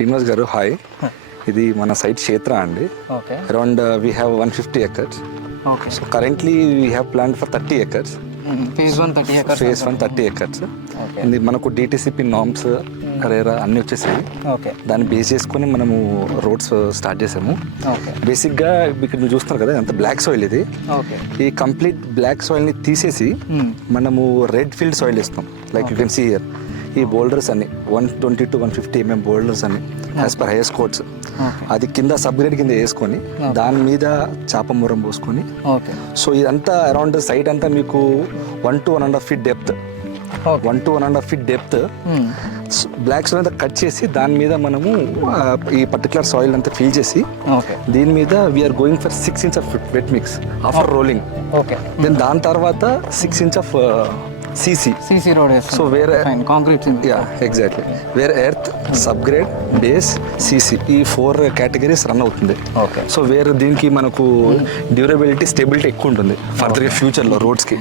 శ్రీనివాస్ గారు హాయ్. ఇది మన సైట్ క్షేత్ర అండి. Okay. Around we have 150 acres. Okay. So currently we have plan for 30 acres. Phase 1 30 acres. Phase 1 30 acres. Okay. ఇది మనకు డిటిసిపి నామ్స్ అరేరా అన్నీ వచ్చేసాయి. ఓకే. దాన్ని బేస్ చేసుకొని మనము రోడ్స్ స్టార్ట్ చేసాము. ఓకే. బేసిక్గా ఇక్కడ మీరు చూస్తున్నారు కదా అంత బ్లాక్ సాయిల్ ఇది. ఓకే. ఈ కంప్లీట్ బ్లాక్ సాయిల్ని తీసేసి మనము రెడ్ ఫీల్డ్ సాయిల్ ఇస్తాం. Like you can see here ఈ బోల్డర్స్ అన్ని 120 to 150 mm బోల్డర్స్ అన్ని యాజ్ పర్ హైయెస్ట్ కోడ్స్. అది కింద సబ్గ్రేడ్ కింద వేసుకొని దాని మీద చాప మురం పోసుకొని. ఓకే. సో ఇదంతా అరౌండ్ సైట్ అంతా మీకు 1 to 1.5 feet depth, 1 to 1.5 feet depth black soil అంతా కట్ చేసి దాని మీద మనము ఈ పర్టికులర్ సాయిల్ అంతా ఫిల్ చేసి ఓకే. దీని మీద we're going for 6 inch of wet mix after rolling. Okay. Then దాని తర్వాత 6 inch ఆఫ్ సీసీ రోడ్ వేస్తాం. సో వేరే కాంక్రీట్. యా ఎగ్జాక్ట్లీ వేరే ఎర్త్, సబ్గ్రేడ్, బేస్, సీసీ ఈ 4 కేటగిరీస్ రన్ అవుతుంది. ఓకే. సో వేరే దీనికి మనకు డ్యూరబిలిటీ, స్టెబిలిటీ ఎక్కువ ఉంటుంది ఫర్దర్గా ఫ్యూచర్లో రోడ్స్కి.